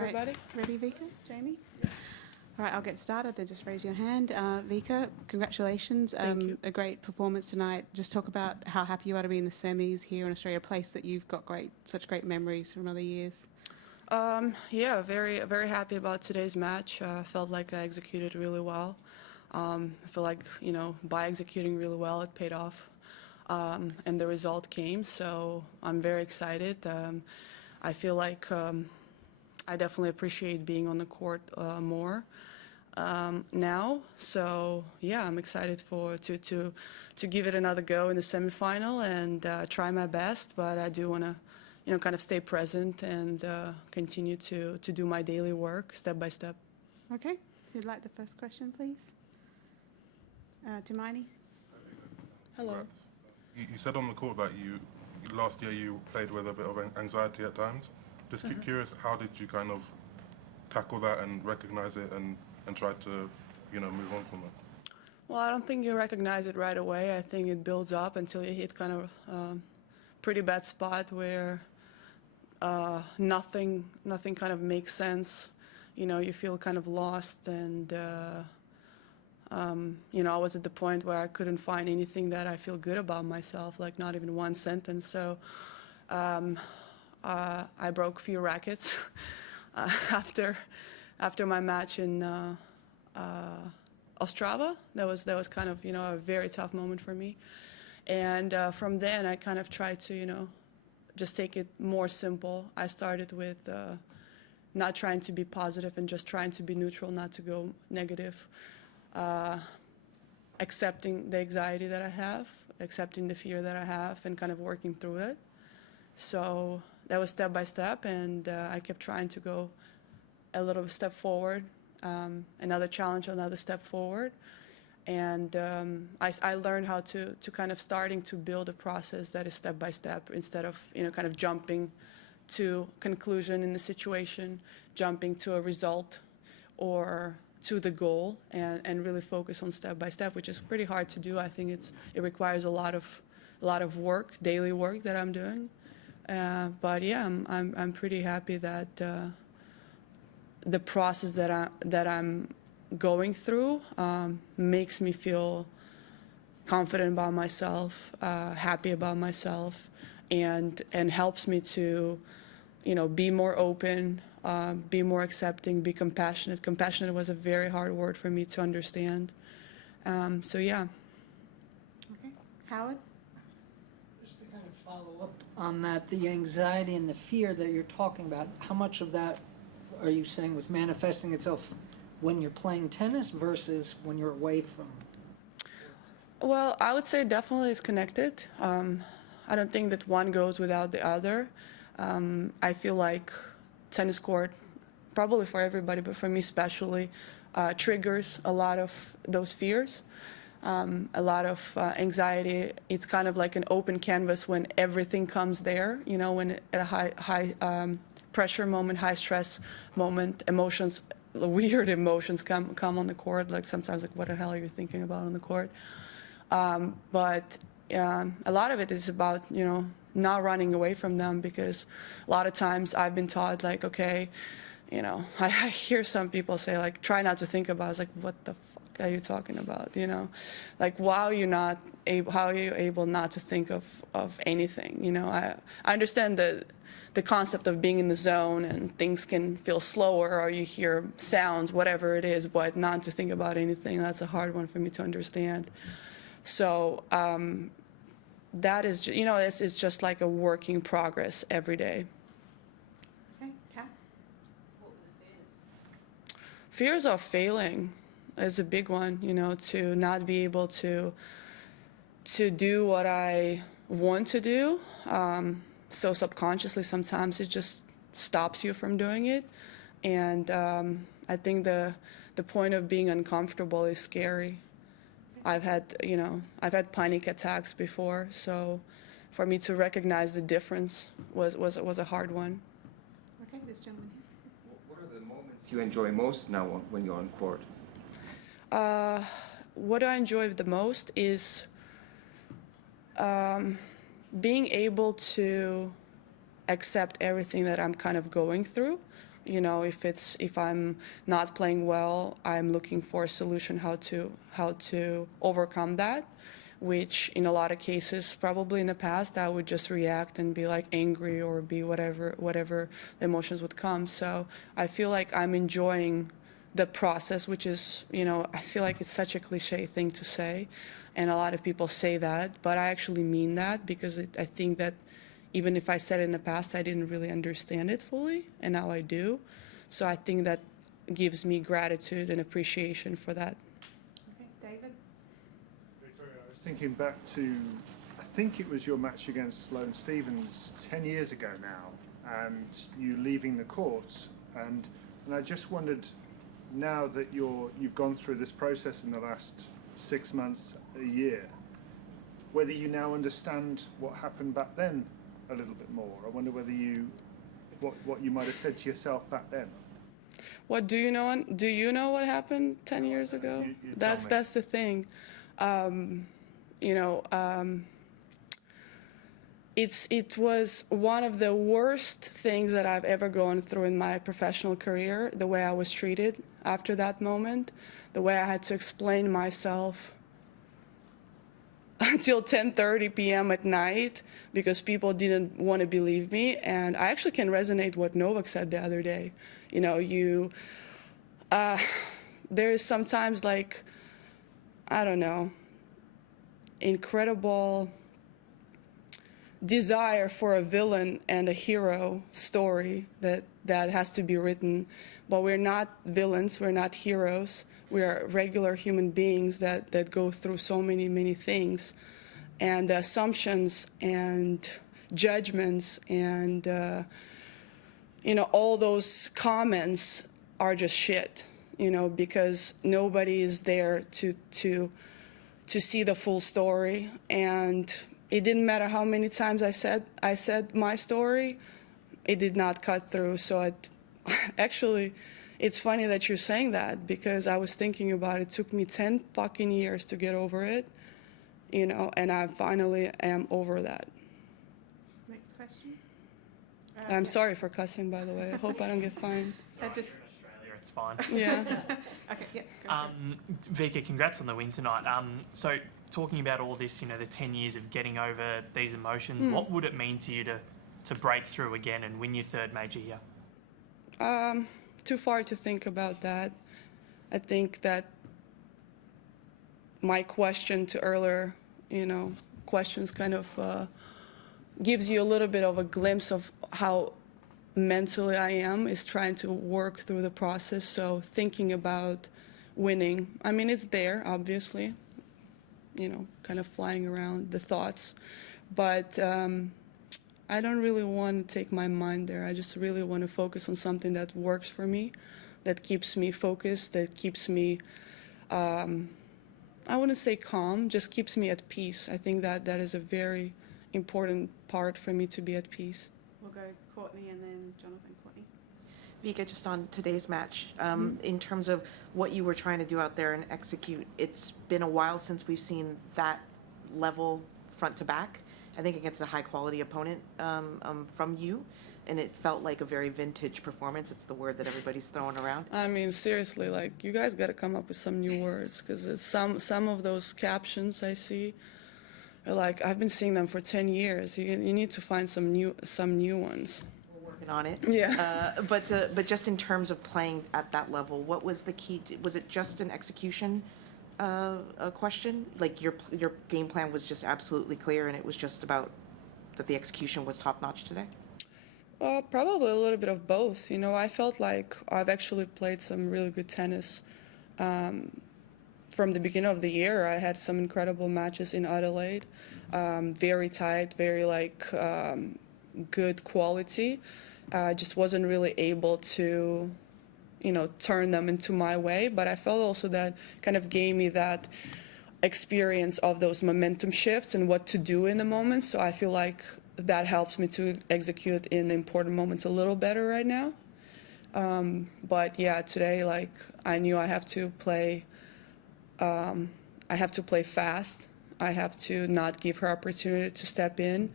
everybody. Ready, Vika? Jamie? All right, I'll get started. Then just raise your hand. Vika, congratulations. Thank you. A great performance tonight. Just talk about how happy you are to be in the semis here in Australia, a place that you've got such great memories from other years. Yeah, very happy about today's match. Felt like I executed really well. I feel like, by executing really well, it paid off. And the result came, so I'm very excited. I feel like I definitely appreciate being on the court more now. So yeah, I'm excited to give it another go in the semifinal and try my best. But I do want to, kind of stay present and continue to do my daily work step by step. Okay. Who'd like the first question, please? Hermione? Hello. You said on the court that last year you played with a bit of anxiety at times. Just curious, how did you kind of tackle that and recognize it and try to, move on from it? Well, I don't think you recognize it right away. I think it builds up until you hit kind of pretty bad spot where nothing kind of makes sense. You feel kind of lost, and I was at the point where I couldn't find anything that I feel good about myself, like not even one sentence. So I broke a few rackets after my match in Ostrava. That was kind of a very tough moment for me. And from then I kind of tried to just take it more simple. I started with not trying to be positive and just trying to be neutral, not to go negative. Accepting the anxiety that I have, accepting the fear that I have, and kind of working through it. So that was step by step, and I kept trying to go a little step forward, another challenge, another step forward. And I learned how to kind of starting to build a process that is step by step instead of, kind of jumping to conclusion in the situation, jumping to a result or to the goal, and really focus on step by step, which is pretty hard to do. I think it requires a lot of work, daily work that I'm doing. But yeah, I'm pretty happy that the process that I'm going through makes me feel confident about myself, happy about myself, and helps me to, be more open, be more accepting, be compassionate. Compassionate was a very hard word for me to understand. So yeah. Okay. Howard? Just to kind of follow up on that, the anxiety and the fear that you're talking about, how much of that are you saying was manifesting itself when you're playing tennis versus when you're away from? Well, I would say definitely it's connected. I don't think that one goes without the other. I feel like tennis court, probably for everybody, but for me especially, triggers a lot of those fears, a lot of anxiety. It's kind of like an open canvas when everything comes there, when a high pressure moment, high stress moment, emotions, weird emotions come on the court, like sometimes like, what the hell are you thinking about on the court? But a lot of it is about, not running away from them, because a lot of times I've been taught, like, okay, I hear some people say, like, try not to think about it. It's like, what the fuck are you talking about, Like, how are you able not to think of anything, I understand the concept of being in the zone and things can feel slower, or you hear sounds, whatever it is, but not to think about anything, that's a hard one for me to understand. So that is, it's just like a work in progress every day. Okay. Kat? What were the fears? Fears of failing is a big one, to not be able to do what I want to do. So subconsciously, sometimes it just stops you from doing it. And I think the point of being uncomfortable is scary. I've had panic attacks before, so for me to recognize the difference was a hard one. Okay, this gentleman here. What are the moments you enjoy most now when you're on court? What I enjoy the most is being able to accept everything that I'm kind of going through, You know, if I'm not playing well, I'm looking for a solution how to overcome that, which in a lot of cases, probably in the past, I would just react and be like angry or be whatever the emotions would come. So I feel like I'm enjoying the process, which is, you know, I feel like it's such a cliche thing to say, and a lot of people say that, but I actually mean that because I think that even if I said it in the past, I didn't really understand it fully, and now I do. So I think that gives me gratitude and appreciation for that. Okay, David? Victoria, I was thinking back to, I think it was your match against Sloane Stephens 10 years ago now, and you leaving the court, and I just wondered, now that you've gone through this process in the last 6 months, a year, whether you now understand what happened back then a little bit more. I wonder whether what you might have said to yourself back then. What do you know? Do you know what happened 10 years ago? You That's the thing. You know, it was one of the worst things that I've ever gone through in my professional career. The way I was treated after that moment, the way I had to explain myself until 10:30 p.m. at night because people didn't want to believe me. And I actually can resonate what Novak said the other day. You know, there is sometimes like, I don't know, incredible desire for a villain and a hero story that has to be written. But we're not villains, we're not heroes. We are regular human beings that go through so many things. And the assumptions and judgments and, you know, all those comments are just shit, you know, because nobody is there to see the full story. And it didn't matter how many times I said my story, it did not cut through. So actually, it's funny that you're saying that because I was thinking about it. It took me 10 fucking years to get over it, you know, and I finally am over that. Next question. I'm sorry for cussing, by the way. I hope I don't get fined. So just, Australia, it's fine. Yeah. okay, yeah, go for it. Vika, congrats on the win tonight. So talking about all this, you know, the 10 years of getting over these emotions, what would it mean to you to break through again and win your third major here? Too far to think about that. I think that my question to earlier, you know, questions kind of gives you a little bit of a glimpse of how mentally I am, is trying to work through the process. So thinking about winning, I mean, it's there, obviously, you know, kind of flying around the thoughts. But I don't really want to take my mind there. I just really want to focus on something that works for me, that keeps me focused, that keeps me, I wouldn't say calm, just keeps me at peace. I think that is a very important part for me to be at peace. We'll go Courtney and then Jonathan. Courtney. Vika, just on today's match, in terms of what you were trying to do out there and execute, it's been a while since we've seen that level front to back. I think against a high quality opponent from you, and it felt like a very vintage performance. It's the word that everybody's throwing around. I mean, seriously, like, you guys got to come up with some new words, because some of those captions I see are like, I've been seeing them for 10 years. You need to find some new ones. We're working on it. Yeah. But just in terms of playing at that level, what was the key? Was it just an execution a question? Like your game plan was just absolutely clear, and it was just about that the execution was top notch today? Probably a little bit of both. You know, I felt like I've actually played some really good tennis from the beginning of the year. I had some incredible matches in Adelaide, very tight, very good quality. Just wasn't really able to, you know, turn them into my way. But I felt also that kind of gave me that experience of those momentum shifts and what to do in the moment. So I feel like that helps me to execute in the important moments a little better right now. But yeah, today, like, I knew I have to play fast. I have to not give her opportunity to step in,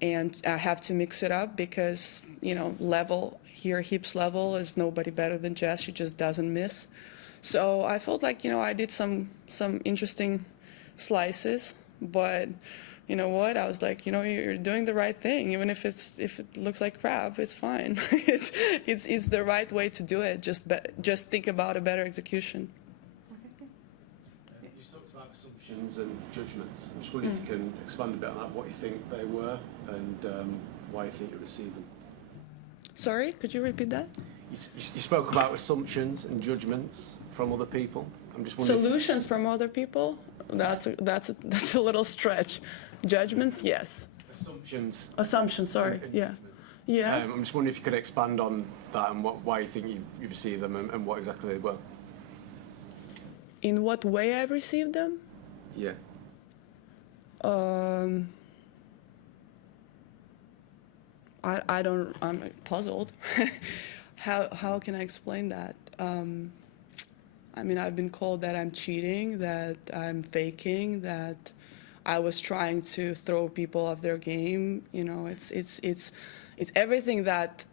and I have to mix it up because, you know, level her hips level is nobody better than Jess. She just doesn't miss. So I felt like, I did some interesting slices, but you know what? I was like, you're doing the right thing, even if it looks like crap, it's fine. it's the right way to do it. Just think about a better execution. You talked about assumptions and judgments. I'm just wondering if you can expand a bit on that, what you think they were, and why you think you received them. Sorry, could you repeat that? You spoke about assumptions and judgments from other people. I'm just wondering. Solutions from other people? That's a little stretch. Judgments, yes. Assumptions, sorry. and Yeah. Yeah. I'm just wondering if you could expand on that and why you think you've received them and what exactly they were. In what way I've received them? Yeah. I'm puzzled. How can I explain that? I've been called that I'm cheating, that I'm faking, that I was trying to throw people off their game. It's everything that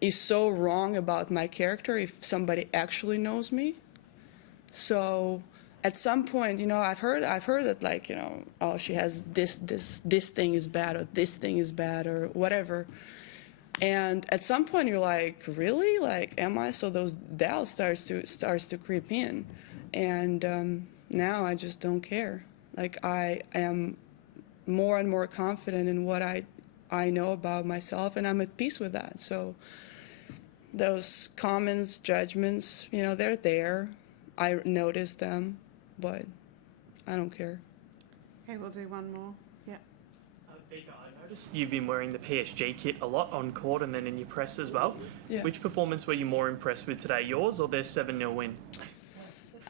is so wrong about my character if somebody actually knows me. So at some point, I've heard that oh, she has this thing is bad, or this thing is bad, or whatever. And at some point you're like, really? Like, am I? So those doubts starts to creep in. And now I just don't care. Like, I am more and more confident in what I know about myself, and I'm at peace with that. So those comments, judgments, they're there. I notice them, but I don't care. Okay, we'll do one more. Yeah. Vika, I noticed you've been wearing the PSG kit a lot on court and then in your press as well. Yeah. Which performance were you more impressed with today, yours or their 7-0 win?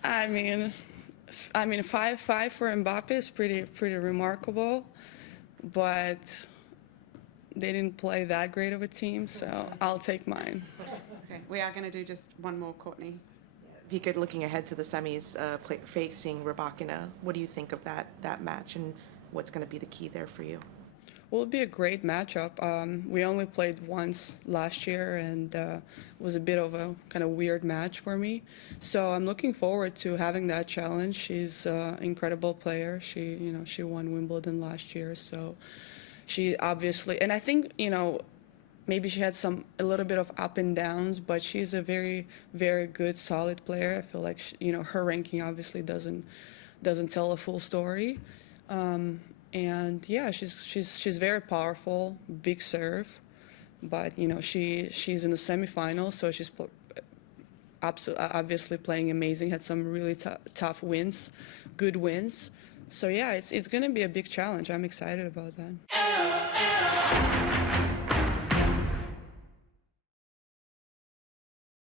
I mean, 5-5 for Mbappe is pretty remarkable, but they didn't play that great of a team, so I'll take mine. Okay, we are going to do just one more, Courtney. Vika, looking ahead to the semis, facing Rybakina, what do you think of that match, and what's going to be the key there for you? Well, it'll be a great matchup. We only played once last year, and it was a bit of a kind of weird match for me. So I'm looking forward to having that challenge. She's an incredible player. She won Wimbledon last year, so she obviously, and I think, maybe she had a little bit of up and downs, but she's a very, very good, solid player. I feel like her ranking obviously doesn't tell a full story. And yeah, she's very powerful, big serve, but she's in the semifinals, so she's obviously playing amazing. Had some really tough wins, good wins. So yeah, it's going to be a big challenge. I'm excited about that.